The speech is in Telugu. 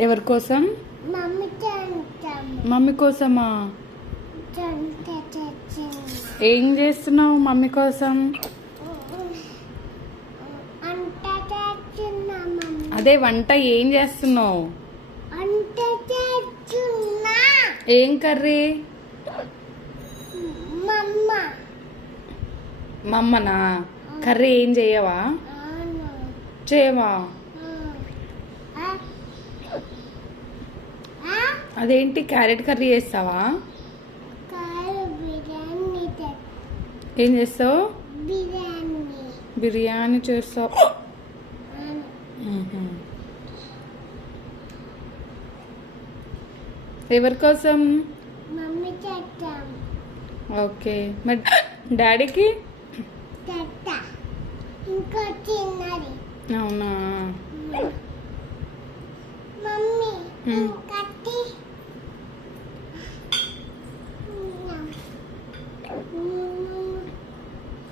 ఎవరి కోసం? మమ్మీ కోసమా? ఏం చేస్తున్నావు మమ్మీ కోసం? అదే వంట ఏం చేస్తున్నావు? ఏం కర్రీ? మమ్మనా? కర్రీ ఏం చేయవా? చేయవా? అదేంటి క్యారెట్ కర్రీ చేస్తావా? ఏం చేస్తావు? బిర్యానీ చేస్తావు. ఎవరి కోసం? ఓకే, మరి డాడీకి? అవునా?